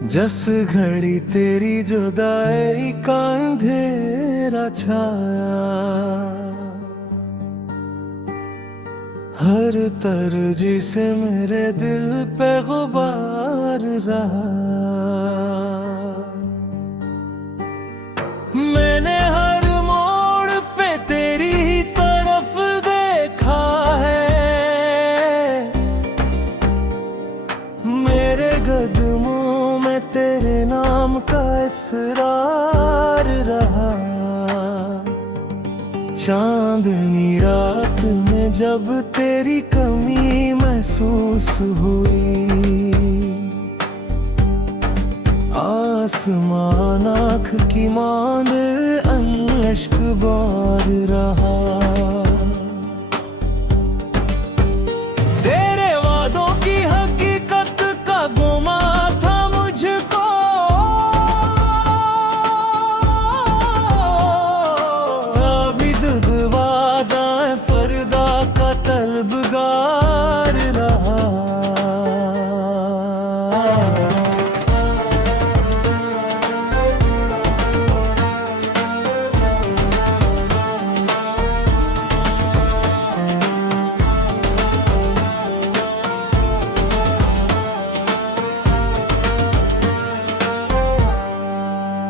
जस घड़ी तेरी जुदाई का अंधेरा छाया, हर तरजीह से मेरे दिल पे गुबार रहा। मैंने हर मोड़ पे तेरी ही तरफ देखा है, मेरे कदमों में तेरे नाम का इसरार रहा। चांदनी रात में जब तेरी कमी महसूस हुई, आसमान आँख की मांद अश्क बार रहा। तेरे वादों की हकीकत का गुमा था मुझको, आबिद वादाएं फरदा का तलबगार रहा।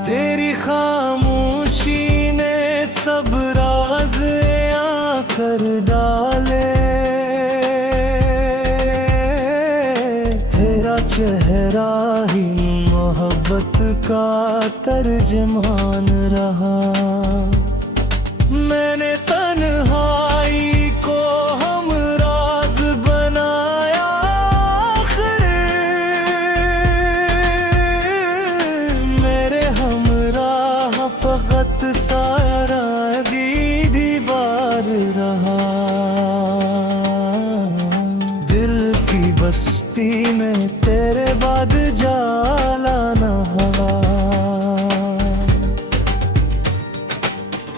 तेरी खामोशी ने सब राज यहाँ कर डाले, तेरा चेहरा ही मोहब्बत का तर्जमान रहा। मैंने तन्हाई को हमराज बनाया, आखिर मेरे हमराह फकत सारा दीवार रहा। दिल की बस्ती में तेरे बाद जाला न हवा,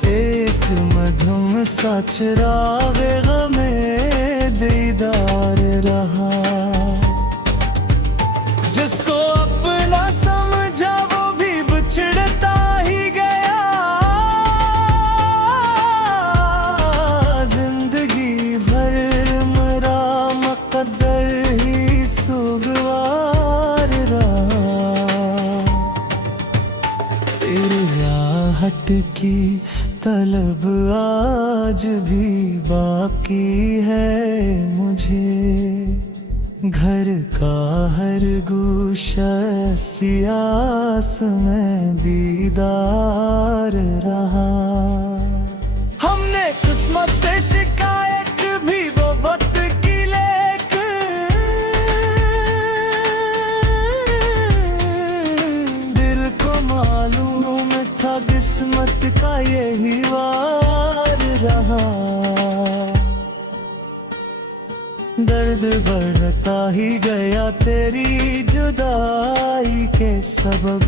एक मधुम सा चिराग गमे दीदार रहा। जिसको अपना समझा वो भी बिछड़ता ही गया, जिंदगी भर मरा मुकद्दर ही सुगवार रहा। तेरी आहट की तलब आज भी बाकी है मुझे, घर का हर गोशा सियास में बीदार रहा। हमने किस्मत से शिकायत भी वो वक्त की लेकिन दिल को मालूम था किस्मत का यही वार रहा। दर्द बढ़ता ही गया तेरी जुदाई के सबब,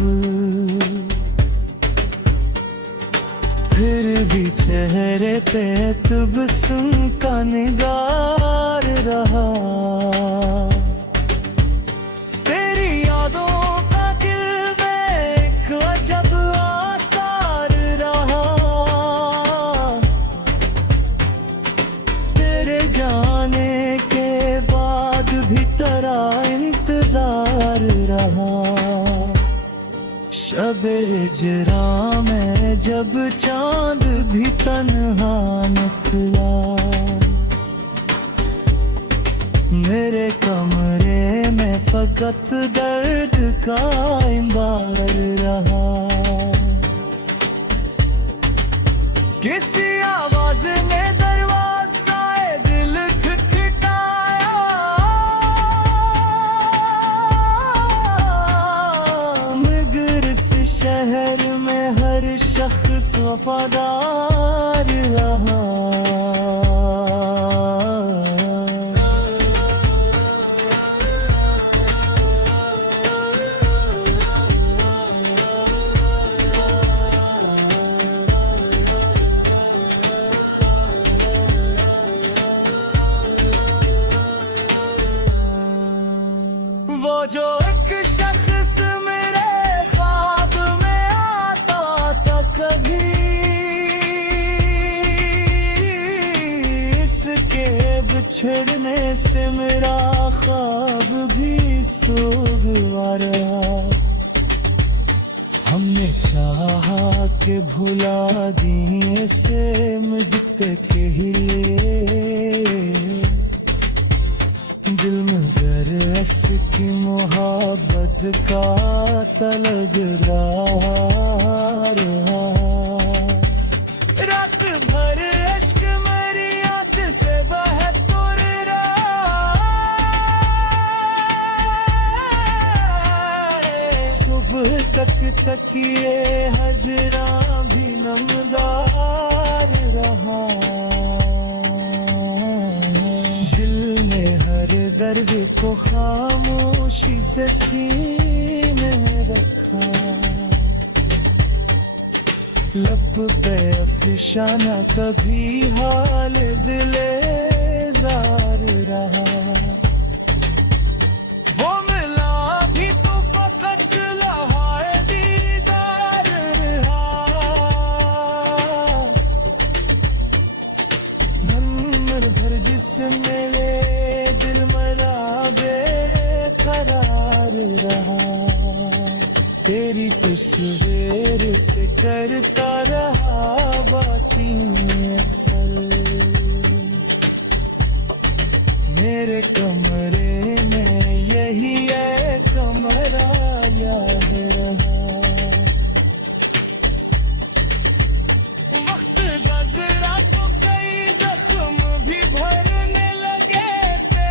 फिर भी चेहरे पे तबस्सुम का निगार रहा। तेरी यादों का दिल में एक अजब आसार रहा, तेरे जाने के बाद भी तेरा इंतजार रहा। शबे हिजरा में जब चांद भी तन्हा निकला, मेरे कमरे में फकत दर्द का इंबार रहा। किसी आवाज ने दरवाज़ाए दिल खटखटाया, मगर इस शहर में हर शख्स वफादार रहा। वो जो एक शख्स में बिछड़ने से मेरा ख्वाब भी सोगवारा। हमने चाहा के भुला दिए से मिटते के हिले, दिल में गरस की मोहब्बत का तलब रहा। रात भर अश्क मेरी आंख से बहे तुर रहा, सुबह तक तकिए हजरा भी नमदार रहा। दिल में हर दर्द को खामोशी से सीने में रखा, लब पे अफसाना कभी हाल दिले जार रहा। वो मिला भी तो फकत लहाए दीदार रहा, मन भर जिसमें दिल मरा बेकरार रहा। तेरी तस्वीर से करता रहा बातें अक्सर, मेरे कमरे में यही है कमरा याद रहा। वक्त गुजरा तो कई जख्म भी भरने लगे थे,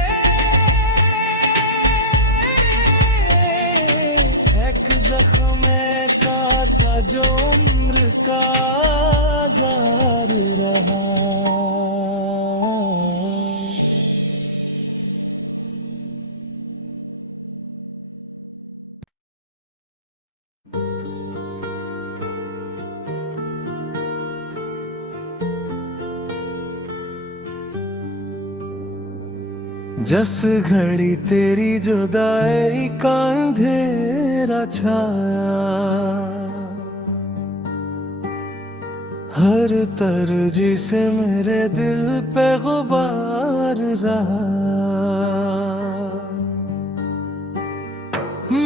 एक जख्म ऐसा था जो उम्र का जार रहा। जस घड़ी तेरी जुदाई का अंधेरा छाया, हर तरजीह से मेरे दिल पे गुबार रहा।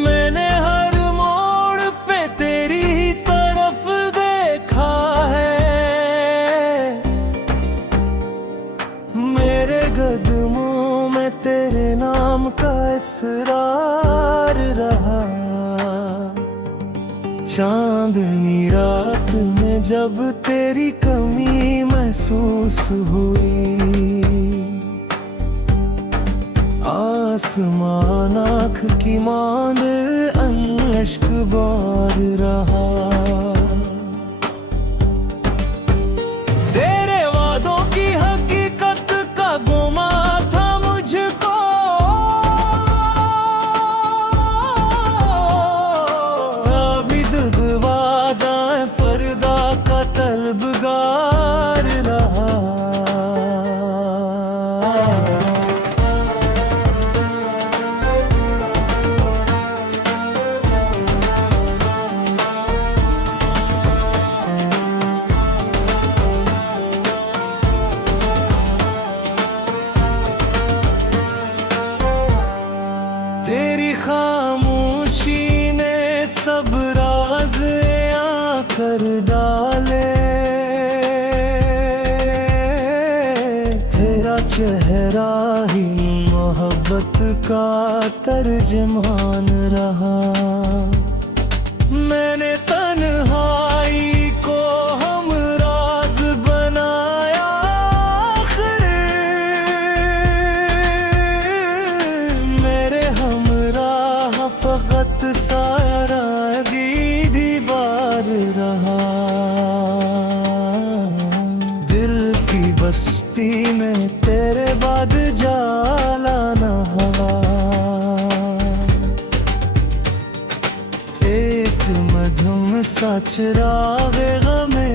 मैंने हर मोड़ पे तेरी ही तरफ देखा है, मेरे कदमों में तेरे नाम का इसरार रहा। चांदनी रात में जब तेरी कमी महसूस हुई, आसमान आँख की मांद अश्क बार रहा। तेरे वादों की हकीकत का गुमा था मुझको, आबिद वादाएं फरदा का तलबगार रहा। तेरी खामोशी ने सब राज यहाँ कर डाले, तेरा चेहरा ही मोहब्बत का तर्जमान रहा। मैंने तन्हाई को हम राज बनाया, आखिर मेरे हमराह फकत सारा दीवार रहा। दिल की बस्ती में तेरे बाद जाला न हवा, एक मधुम सा चिराग गमे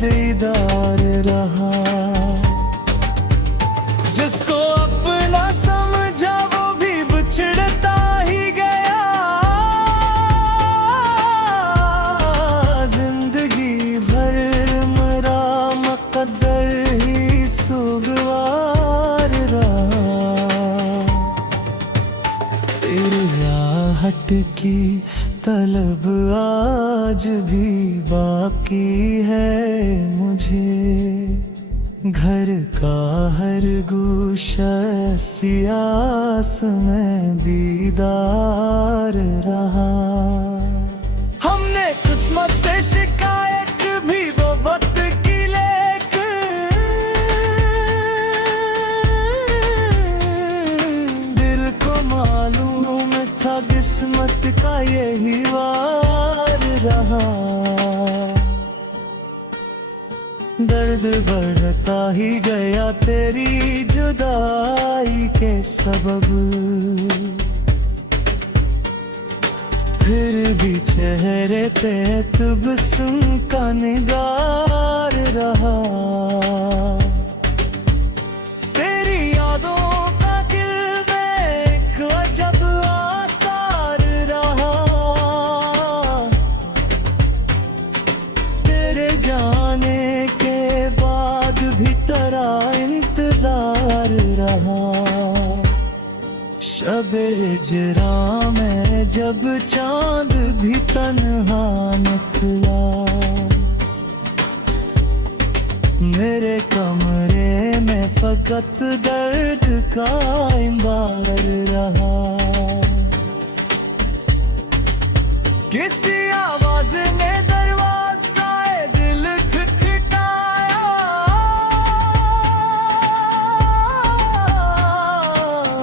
दीदार रहा। जिसको अपना समझा वो भी बिछड़ता ही गया, जिंदगी भर मेरा मुकद्दर ही सुगवार रहा। की तलब आज भी बाकी है मुझे। घर का हर गोशा सियास में दीदार रहा। हमने किस्मत से शिकायत भी वो वक्त की मालूम था किस्मत का यही वार रहा। दर्द बढ़ता ही गया तेरी जुदाई के सबब, फिर भी चेहरे पे तबस्सुम का निगार रहा। तेरी यादों इंतजार रहा। शब हिजरा में जब चांद भी तन्हा निकला, मेरे कमरे में फकत दर्द का इंबार रहा। किसी आवाज ने दरवाज़ाए दिल खटखटाया,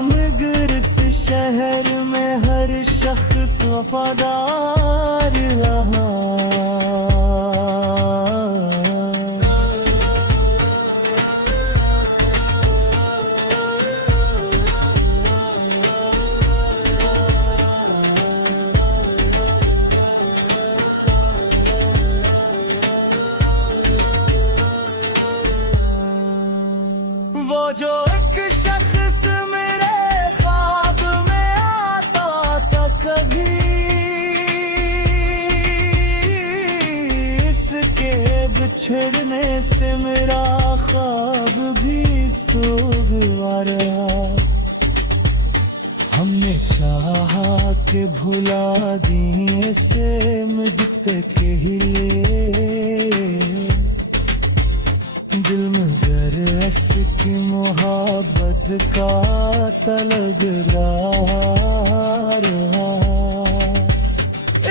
मगर इस शहर में हर शख्स वफादार रहा। वो जो एक शख्स मेरे ख्वाब में आता था, कभी इसके बिछड़ने से मेरा ख्वाब भी सोगवार। हमने चाहा कि भुला दिए से मिटते के लिए, दिल में गरस की मोहब्बत का तलगदार रहा।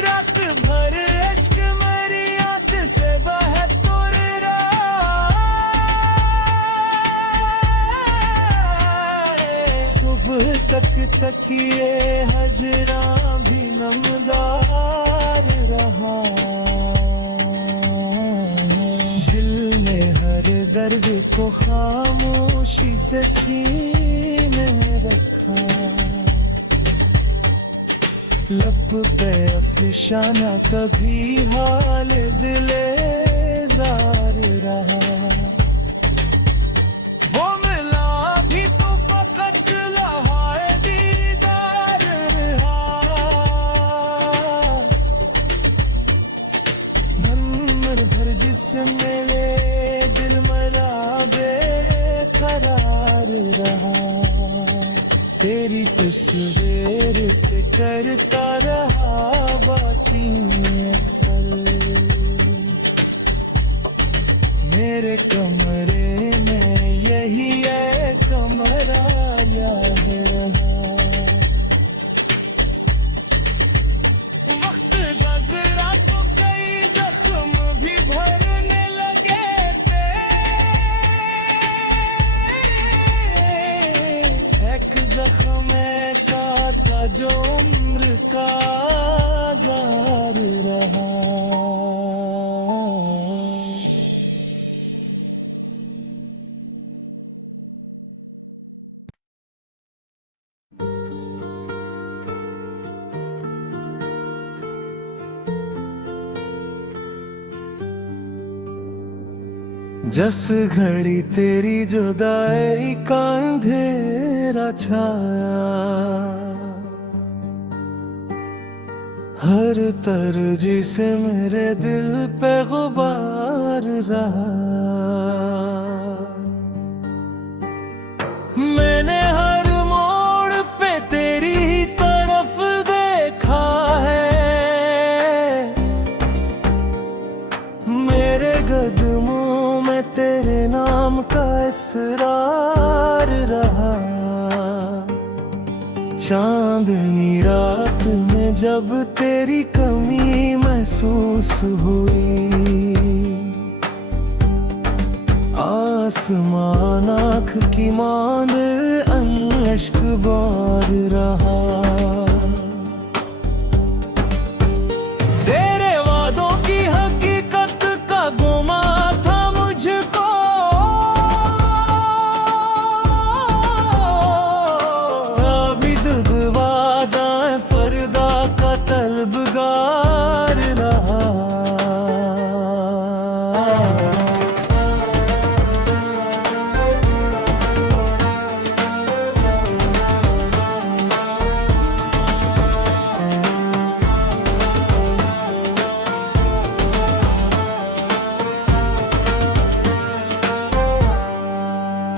रात भर इश्क मेरी आंख से बहतुर रहा, सुबह तक ये हजरा भी नमदार रहा। दिल ने हर दर्द को खामोशी से सीने रखा, लब पे अफसाना कभी हाल दिले जार रहा। वो मिला भी तो फकत लहाए दीदार रहा, नम्र भर जिसमें दिल मरा बेकरार रहा। तेरी तस्वीर से करता रहा बातें अक्सर, मेरे कमरे में यही है कमरा याद रहा। वक्त गुजरा तो कई जख्म भी भरने लगे थे, एक जख्म ऐसा था जो उम्र का जार रहा। जस घड़ी तेरी जुदाई का अंधेरा छाया, हर तरजी से मेरे दिल पे गुबार रहा। मैंने हर मोड़ पे तेरी ही तरफ देखा, कदमों में तेरे नाम का इसरार रहा। चांदनी रात में जब तेरी कमी महसूस हुई, आसमान आँख की मांद अश्क बार रहा। तेरे वादों की हकीकत का गुमा था मुझको, आबिद वादा फरदा का तलबगार रहा।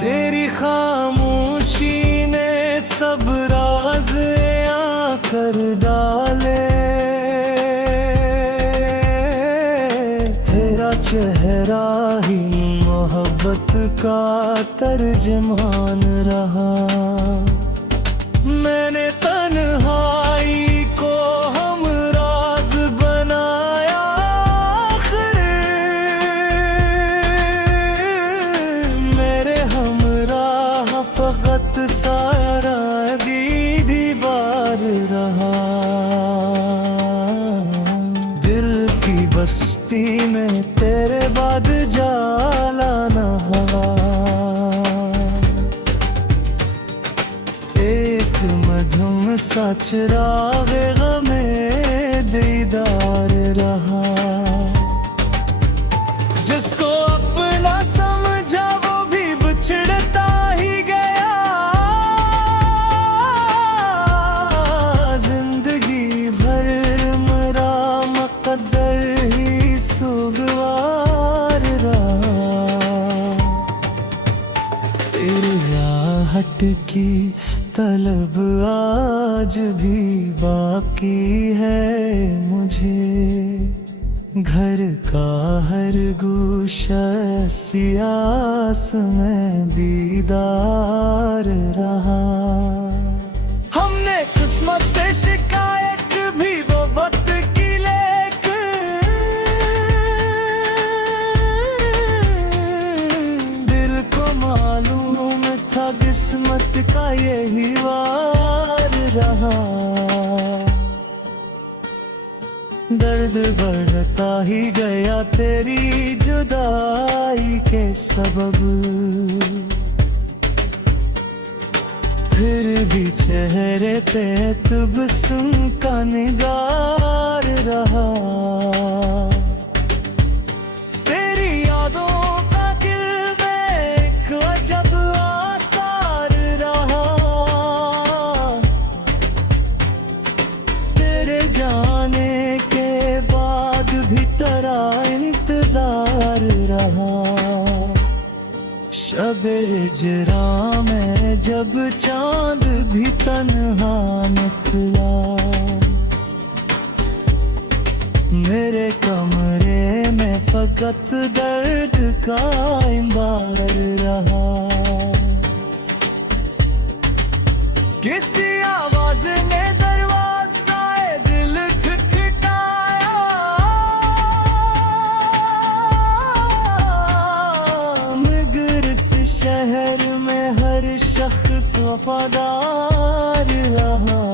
तेरी खामोशी ने सब राज कर डाले, तेरा चेहरा ही मोहब्बत का तर्जमान रहा। मैंने तन्हाई को हम राज बनाया, फकत सारा दीवार रहा। दिल की बस्ती में तेरे बाद जाला न हवा, एक मधुम सा चिराग गमे दीदार रहा। जिसको अपना समझा वो भी बिछड़ता ही गया, जिंदगी भर मेरा मुकद्दर ही सुगवार रहा। तेरी आहट की तलब आज भी बाकी है मुझे, घर का हर गोशा सियास में दीदार रहा। हमने किस्मत से शिकायत भी वो वक्त की लेकर, दिल को मालूम था किस्मत का यही वार रहा। दर्द बढ़ता ही गया तेरी जुदाई के सबब, फिर भी चेहरे पे तबस्सुम का निगार रहा। तेरी यादों का दिल में एक अजब आसार रहा। तेरे जाने के बाद भी तेरा इंतजार रहा। शबे हिजरा में जब चांद भी तन्हा निकला, मेरे कमरे में फकत दर्द का इंबार रहा। किसी आवाज ने दरवाज़ाए दिल खटखटाया, मगर इस शहर में हर शख्स वफादार रहा।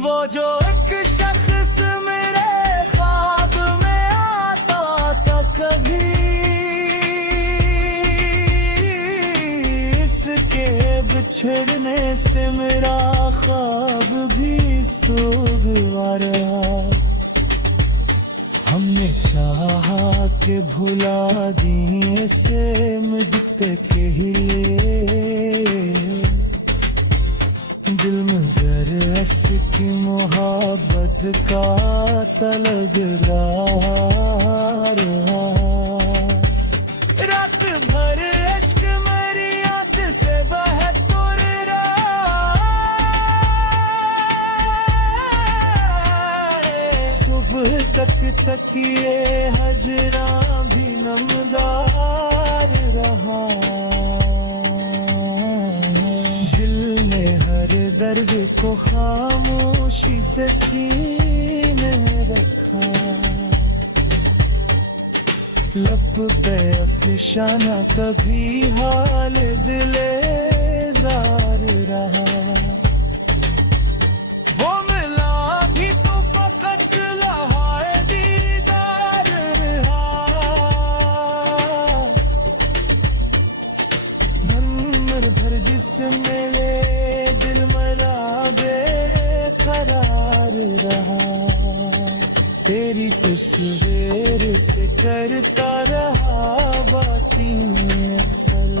वो जो एक शख्स मेरे ख्वाब में आता था कभी, इसके बिछड़ने से मेरा ख्वाब भी सोगवार रहा। हमने चाहा कि भुला दिए से मिटते के ही, दिल में गरस की मोहब्बत याद का तलब रहा। रात भर इश्क मेरी आंख से बहे तुर रहा। सुबह तक तकिए हजरा भी नमदार रहा। दिल में हर दर्द को खामोशी से सीने रखा। लब पे अफसाना कभी हाल दिले जार रहा। वो मिला भी तो फकत लहाए दीदार रहा। मन भर जिसमें दिल मरा बेकरार रहा। तेरी तस्वीर से करता रहा बातें अक्सर।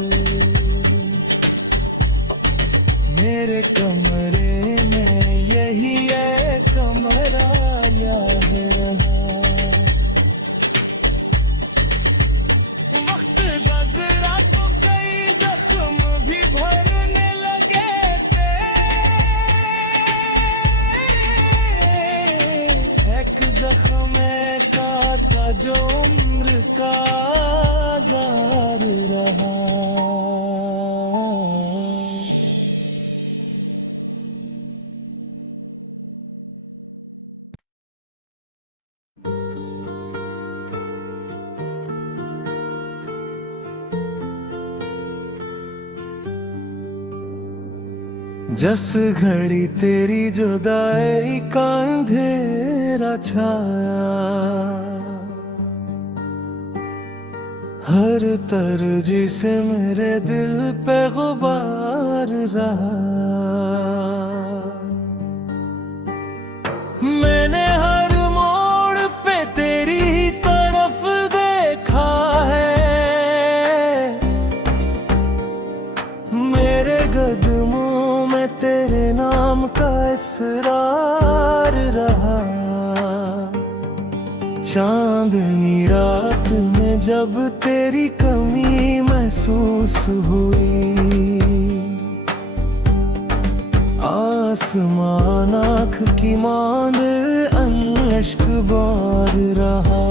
मेरे कमरे में यही है कमरा याद रहा। वक्त गुजरा तो कई जख्म भी भरने लगे थे। एक जख्म ऐसा था जो उम्र का जार रहा। जस घड़ी तेरी जुदाई का अंधेरा छाया। हर तरजी से मेरे दिल पे गुबार रहा। मैंने हर मोड़ पे तेरी ही तरफ देखा है। मेरे कदमों में तेरे नाम का इसरार रहा। चांदनी रात में जब तेरी कमी महसूस हुई। आसमान आँख की मांद अश्क बार रहा।